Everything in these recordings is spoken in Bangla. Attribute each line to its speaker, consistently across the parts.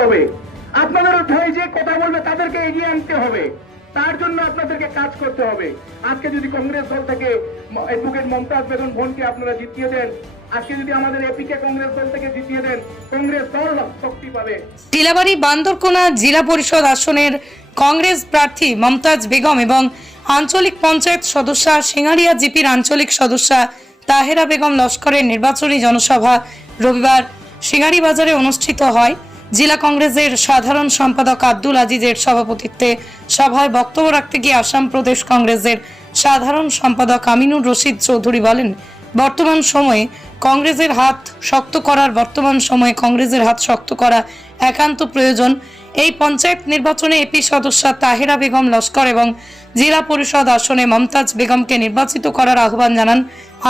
Speaker 1: হবে। আপনাদের অধ্যায় যে কথা বলবে, তাদেরকে এগিয়ে আনতে হবে। তার জন্য আপনাদেরকে কাজ করতে হবে। আজকে যদি কংগ্রেস দল থেকে অ্যাডভোকেট মমতাজ বেগম ভোনকে আপনারা জিতিয়ে দেন
Speaker 2: টিলাবাড়ি বান্দরকোনা জেলা পরিষদ আসনের কংগ্রেস প্রার্থী মমতাজ বেগম এবং আঞ্চলিক পঞ্চায়েত সদস্যা সিঙ্গারিয়া জিপির আঞ্চলিক সদস্যা তাহেরা বেগম লস্করের নির্বাচনী জনসভা রবিবার সিঙ্গারি বাজারে অনুষ্ঠিত হয়। জেলা কংগ্রেসের সাধারণ সম্পাদক আব্দুল আজিজের সভাপতিত্বে সভায় বক্তব্য রাখতে গিয়ে আসাম প্রদেশ কংগ্রেসের সাধারণ সম্পাদক আমিনুর রশিদ চৌধুরী বলেন, বর্তমান সময়ে কংগ্রেসের হাত শক্ত করার, বর্তমান সময়ে কংগ্রেসের হাত শক্ত করা একান্ত প্রয়োজন। এই পঞ্চায়েত নির্বাচনে এপি সদস্যা তাহেরা বেগম লস্কর এবং জেলা পরিষদ আসনে মমতাজ বেগমকে নির্বাচিত করার আহ্বান জানান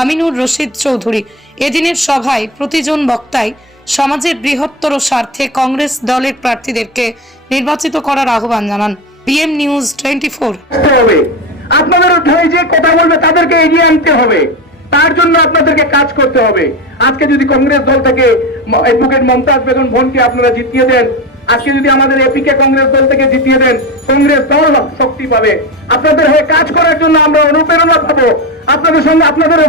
Speaker 2: আমিনুর রশিদ চৌধুরী। এদিনের সভায় প্রতিজন বক্তায় সমাজের বৃহত্তর স্বার্থে কংগ্রেস দলের প্রার্থীদেরকে নির্বাচিত করার আহ্বান জানান পিএম নিউজ টোয়েন্টি ফোর
Speaker 1: আপনাদের অধ্যায় যে কথা বলবে তাদেরকে এগিয়ে আনতে হবে। তার জন্য আপনাদেরকে কাজ করতে হবে। আজকে যদি কংগ্রেস দল থেকে অ্যাডভোকেট মমতাজ বেগম ভোনকে আপনারা জিতিয়ে দেন, আজকে যদি আমাদের এপিকে কংগ্রেস দল থেকে জিতিয়ে দেন, কংগ্রেস দল শক্তি পাবে। আপনাদের হয়ে কাজ করার জন্য আমরা অনুপ্রেরণা পাবো। আপনাদের সঙ্গে আপনাদের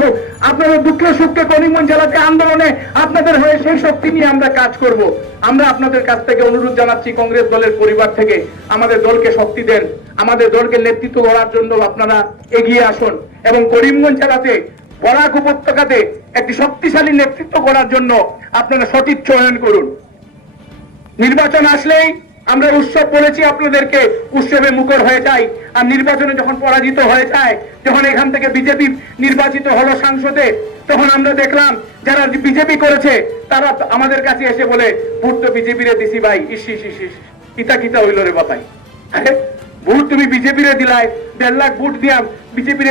Speaker 1: আপনাদের দুঃখে সুখকে করিমগঞ্জ জেলাতে আন্দোলনে আপনাদের হয়ে সেই শক্তি নিয়ে আমরা কাজ করব। আমরা আপনাদের কাছ থেকে অনুরোধ জানাচ্ছি কংগ্রেস দলের পরিবার থেকে, আমাদের দলকে শক্তি দেন, আমাদের দলকে নেতৃত্ব করার জন্য আপনারা এগিয়ে আসুন এবং করিমগঞ্জ জেলাতে বরাক উপত্যকাতে একটি শক্তিশালী নেতৃত্ব করার জন্য আপনারা সঠিক চয়ন করুন। নির্বাচন আসলেই আমরা উৎসব বলেছি আপনাদেরকে, উৎসবে মুখর হয়ে যাই আর নির্বাচনে যখন পরাজিত হয়ে যায়, যখন এখান থেকে বিজেপি নির্বাচিত হলো সংসদে, তখন আমরা দেখলাম যারা বিজেপি করেছে, তারা আমাদের কাছে এসে বলে ভোট তো বিজেপিরে দিছি ভাই। ইস ইস ইস কিতা কিতা হইল রে বাতাই আরে ভোট তুমি বিজেপিরে দিলাই, দেড় লাখ ভোট দিয়া বিজেপির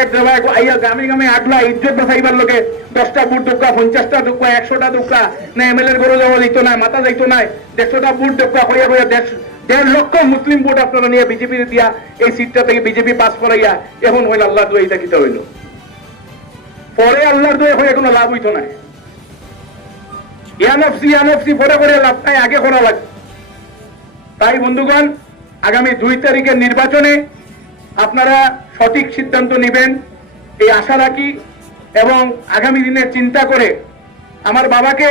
Speaker 1: আইয়া গ্রামে গ্রামে আগলা ইজ্জত বাঁচাইবার লোকে দশটা ভোট ঢুকা পঞ্চাশটা ঢুকা একশোটা ঢুকা না এম এল এর গরু যাওয়া দিত না, মাথা যাইতো না, দেড়শোটা ভোট ঢুকা হইয়া হইয়া দেড়শো দেড় লক্ষ মুসলিম ভোট আপনারা নিয়ে বিজেপি দিয়া এই সিটটা থেকে বিজেপি পাস করাইয়া এখন হইল আল্লাহ দুয়ে এটা কিতা হইল? পরে আল্লাহর দুয়ে হয়ে কোনো লাভ হইতো না ইয়ানফসি ইয়ানফসি পরে করে লাভ নাই, আগে করা লাগবে। তাই বন্ধুগণ, আগামী দুই তারিখের নির্বাচনে আপনারা সঠিক সিদ্ধান্ত নেবেন, এই আশা রাখি এবং আগামী দিনে চিন্তা করে আমার বাবাকে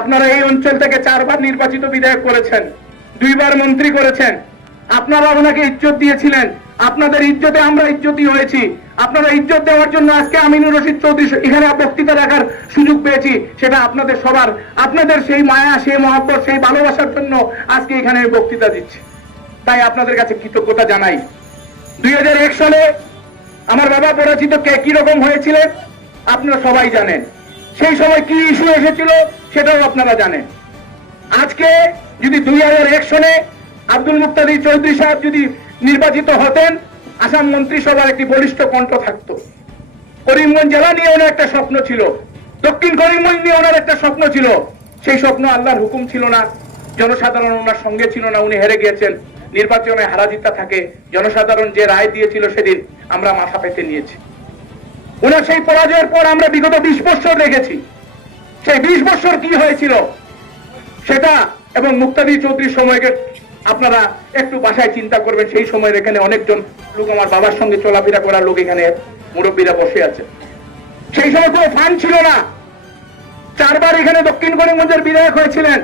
Speaker 1: আপনারা এই অঞ্চল থেকে চারবার নির্বাচিত বিধায়ক করেছেন। দুইবার মন্ত্রী করেছেন। আপনারা ওনাকে ইজ্জত দিয়েছিলেন। আপনাদের ইজ্জতে আমরা ইজ্জতই হয়েছি। আপনারা ইজ্জত দেওয়ার জন্য আজকে আমিনুর রশিদ চৌধুরী এখানে বক্তৃতা রাখার সুযোগ পেয়েছি, সেটা আপনাদের সবার। আপনাদের সেই মায়া, সেই মহব্বত, সেই ভালোবাসার জন্য আজকে এখানে বক্তৃতা দিচ্ছি। তাই আপনাদের কাছে কৃতজ্ঞতা জানাই। দুই হাজার এক সালে আমার বাবা পরাজিত কে কি রকম হয়েছিলেন, আপনারা সবাই জানেন। সেই সময় কি ইস্যু এসেছিল, সেটাও আপনারা জানেন। আজকে যদি দুই হাজার এক সনে আব্দুল মুক্তাদি চৌধুরী সাহেব যদি নির্বাচিত হতেন, আসাম মন্ত্রিসভার একটি বলিষ্ঠ কণ্ঠ থাকতো। করিমগঞ্জ জেলা নিয়ে ওনার একটা স্বপ্ন ছিল। দক্ষিণ করিমগঞ্জ নিয়ে ওনার একটা স্বপ্ন ছিল। সেই স্বপ্ন আল্লাহর হুকুম ছিল না। জনসাধারণ ওনার সঙ্গে ছিল না, উনি হেরে গিয়েছেন। নির্বাচনে হারাজিতা থাকে। জনসাধারণ যে রায় দিয়েছিল সেদিন আমরা মাথা পেতে নিয়েছি। ওনার সেই পরাজয়ের পর আমরা বিগত বিশ বছর দেখেছি। সেই বিশ বছর কি হয়েছিল? সেটা এবং মুক্তাদি চৌধুরীর সময়কে আপনারা একটু বাসায় চিন্তা করবেন, সেই সময়ের এখানে অনেকজন লোক আমার বাবার সঙ্গে চলাফেরা করার লোক এখানে মুরব্বীরা বসে আছে। সেই সময় কোনো ফান্ড ছিল না। চারবার এখানে দক্ষিণ করিমগঞ্জের বিধায়ক হয়েছিলেন।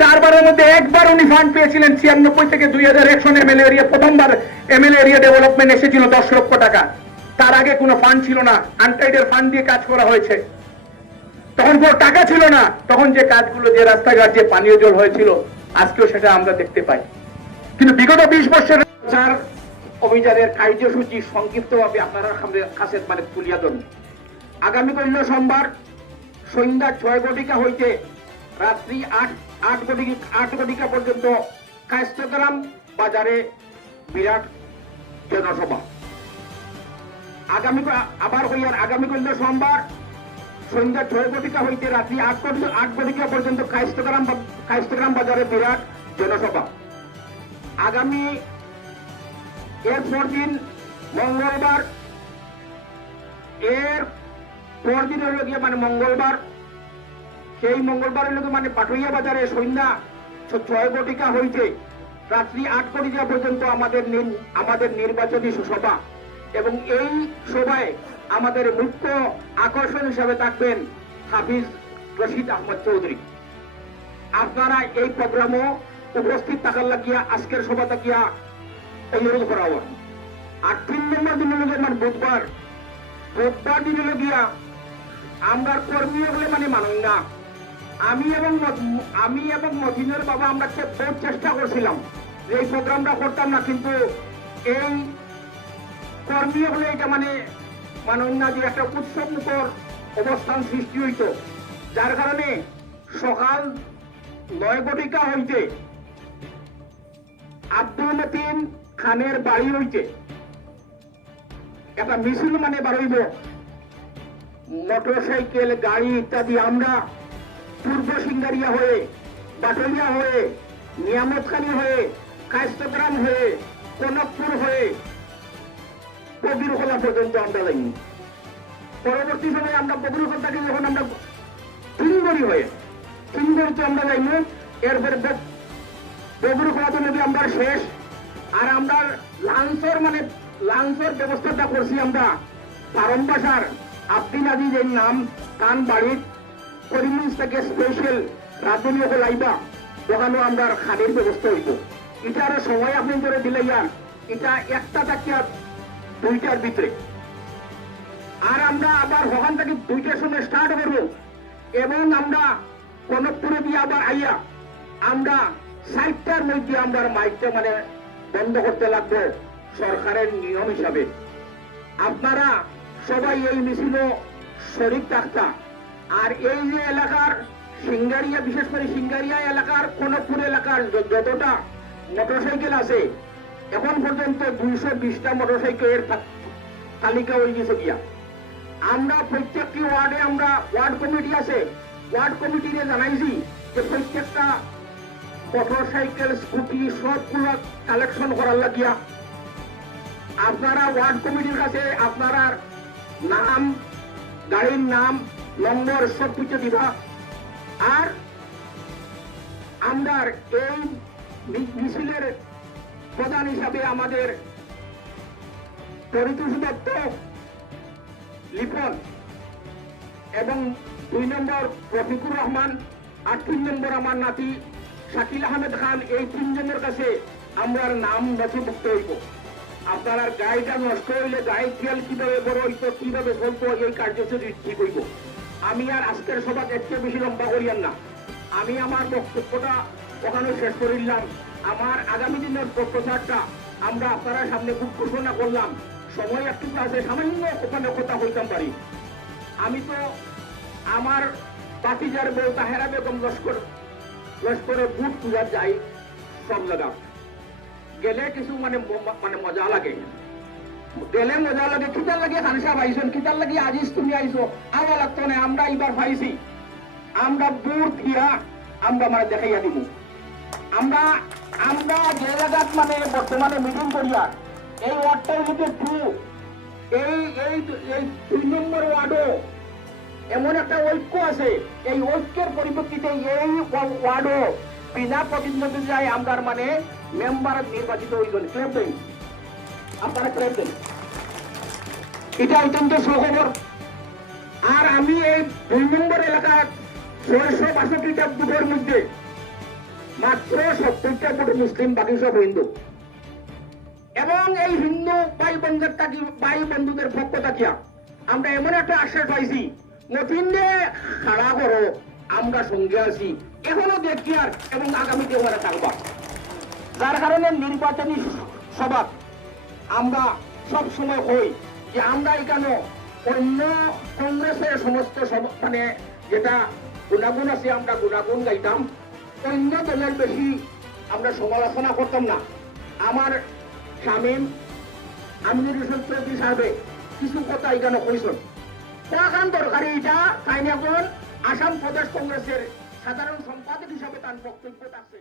Speaker 1: চারবারের মধ্যে একবার উনি ফান্ড পেয়েছিলেন। ছিয়ানব্বই থেকে দুই হাজার একশো এমএলএ এরিয়া, প্রথমবার এমএলএ এরিয়া ডেভেলপমেন্ট এসেছিল দশ লক্ষ টাকা। তার আগে কোনো ফান্ড ছিল না। আনটাইডের ফান্ড দিয়ে কাজ করা হয়েছে। তখন কোনো টাকা ছিল না, তখন যে কাজগুলো যে রাস্তাঘাট যে পানীয় জল হয়েছিল, আজকেও সেটা আমরা দেখতে পাই। কিন্তু বিগত বিশ বছরের প্রচার অভিযানের কার্যসূচি সংক্ষিপ্তভাবে আপনারা সামনে কাছে মানে তুলিয়া ধরুন। আগামীকাল সোমবার, সন্ধ্যা ছয় ঘটিকা হইতে রাত্রি আট আট ঘটিকা আট ঘটিকা পর্যন্ত কায়স্তগ্রাম বাজারে বিরাট জনসভা। আগামী আবার হইয়ার আগামীকাল সোমবার সন্ধ্যা ছয় ঘটিকা হইতে রাত্রি আট ঘটি- আট ঘটিকা পর্যন্ত কায়স্তগ্রাম বা- বাজারে বিরাট জনসভা। আগামী এরপর দিন মঙ্গলবার, এর পর দিন হলো গিয়ে মানে মঙ্গলবার। সেই মঙ্গলবার গিয়ে মানে পাটুইয়া বাজারে সন্ধ্যা
Speaker 3: ছয় ঘটিকা হইতে রাত্রি আট ঘটিকা পর্যন্ত আমাদের আমাদের নির্বাচনী সভা এবং এই সভায় আমাদের মুখ্য আকর্ষণ হিসাবে থাকবেন হাফিজ রশিদ আহমদ চৌধুরী। আপনারা এই প্রোগ্রামও উপস্থিত থাকার লাগিয়া আজকের সভা থাকিয়া অনুরোধ করা হওয়া আর তিন নম্বর দিন হলো আমার বুধবার বুধবার দিন হলো গিয়া আমরা কর্মী বলে মানে মানুষ না আমি এবং আমি এবং মদিনের বাবা আমরা বহুত চেষ্টা করছিলাম। এই প্রোগ্রামটা করতাম না, কিন্তু এই কর্মী হলে এটা মানে মানুষ একটা উৎসব মুখর অবস্থান সৃষ্টি হইত। যার কারণে সকাল নয় ঘটিকা হইতে আব্দুল মতিন খানের বাড়ি হইতে একটা মিছিল মানে বাড়ইব। মোটরসাইকেল, গাড়ি ইত্যাদি আমরা পূর্ব সিঙ্গারিয়া হয়ে, বাটলিয়া হয়ে, নিয়ামতখানি হয়ে কায়স্তগ্রাম হয়ে, কনকপুর হয়ে কবিরখোলা পর্যন্ত আমরা যাইনি পরবর্তী সময়ে আমরা কবিরখোলা থেকে যখন আমরা তিনগড়ি হয়ে তিনগড়িতে আমরা যাইনি এরপরে বগুড়খোলা তো নদী আমরা শেষ, আর আমরা লাঞ্চর মানে লাঞ্চর ব্যবস্থাটা করছি আমরা। পারম বাসার আব্দিন আজিজের নাম, কান বাড়ির করিমগঞ্জ থেকে স্পেশাল রাজধানী হল আইবা ওখানেও আমরা খানের ব্যবস্থা হইব। এটার সময় আপনি ধরে দিলে এটা একটা থাকিয়া দুইটার ভিতরে। আর আমরা আবার ওখান থেকে দুইটার সময় স্টার্ট করব। এবং আমরা কনকপুরে দিয়ে আবার আইয়া আমরা সাইটটার মধ্যে আমরা মাইকটা মানে বন্ধ করতে লাগবো সরকারের নিয়ম হিসাবে। আপনারা সবাই এই মিছিল শরিক থাকতা আর এই যে এলাকার সিঙ্গারিয়া, বিশেষ করে সিঙ্গারিয়া এলাকার কনকপুর এলাকার যতটা মোটরসাইকেল আছে এখন পর্যন্ত দুইশো বিশটা মোটরসাইকেলের তালিকা হয়ে গেছে গিয়া। আমরা প্রত্যেকটি ওয়ার্ডে আমরা ওয়ার্ড কমিটি আছে, ওয়ার্ড কমিটিরে জানাইছি যে প্রত্যেকটা মোটরসাইকেল, স্কুটি সবগুলো কালেকশন করার লাগিয়া। আপনারা ওয়ার্ড কমিটির কাছে আপনারা নাম, গাড়ির নাম, নম্বর সব কিছু দিবা। আর আমরা এই মিছিলের প্রধান হিসাবে আমাদের পরিতোষ দত্ত লিপন এবং দুই নম্বর রফিকুর রহমান আর তিন নম্বর আমার নাতি শাকিল আহমেদ খান, এই তিনজনের কাছে আমরা নাম নথিভুক্ত হইব। আপনার গাড়িটা নষ্ট হইলে গাড়ি তেল কীভাবে বড় হইতো কীভাবে চলতো এই কার্যসূচি ঠিক হইব। আমি আর আজকের সভা দেখতে বেশি লম্বা করিয়ান না। আমি আমার বক্তব্যটা ওখানে শেষ করিলাম আমার আগামী দিনের প্রচারটা আমরা আপনার সামনে খুব ঘোষণা করলাম। সময় একটু আছে, সামান্য ওখানে কথা হইতাম পারি। আমি তো আমার পাতিজার বউ তাহেরা বেগম লস্কর লস্করে বুট পূজার যাই, সব জায়গা গেলে কিছু মানে মানে মজা লাগে। গেলে মজা লাগে কিতার লাগে হানসা পাইছেন কিতার লাগে আজিজ তুমি আইছো আমার লাগতো না, আমরা এবার পাইছি আমরা বুট দিয়া আমরা মানে দেখাইয়া দিব আমরা আমরা যে জায়গাত মানে বর্তমানে মিটিং করিয়া। এই ওয়ার্ডটার মধ্যে টু এই এই দুই নম্বর ওয়ার্ডও এমন একটা ঐক্য আছে। এই ঐক্যের পরিপ্রেক্ষিতে এই ওয়ার্ডও বিনা প্রতিদ্বন্দ্বিতায় আমরা মানে মেম্বার নির্বাচিত হয়েছেন ক্লেম দেন। আপনারা ক্লেম দেন। এটা অত্যন্ত সুখবর। আর আমি এই দুই নম্বর এলাকার ছয়শো বাষট্টিটা বুথের মধ্যে মাত্র সত্তরটা বুথ মুসলিম, বাকি সব হিন্দু। এবং এই হিন্দু ভাই বন্ধুদের থাকি, ভাই বন্ধুদের পক্ষ থাকিয়া আমরা এমন একটা আশ্বাস পাইছি নতুনরে খাড়া করো, আমরা সঙ্গে আছি। এখনও দেখি আর, এবং আগামীতে ওরা থাকবা। যার কারণে নির্বাচনী সভা আমরা সব সময় হই, যে আমরা এখানে অন্য কংগ্রেসের সমস্ত মানে যেটা গুণাগুণ আছে, আমরা গুণাগুণ গাইতাম। অন্য দলের বেশি আমরা সমালোচনা করতাম না। আমার স্বামী আমিনুর হোসেন চৌধুরী সাহেবে কিছু কথা এখানে কইছেন। কখন দরকারি এটা, তাই এখন আসাম প্রদেশ কংগ্রেসের সাধারণ সম্পাদক হিসাবে তার বক্তব্য আছে।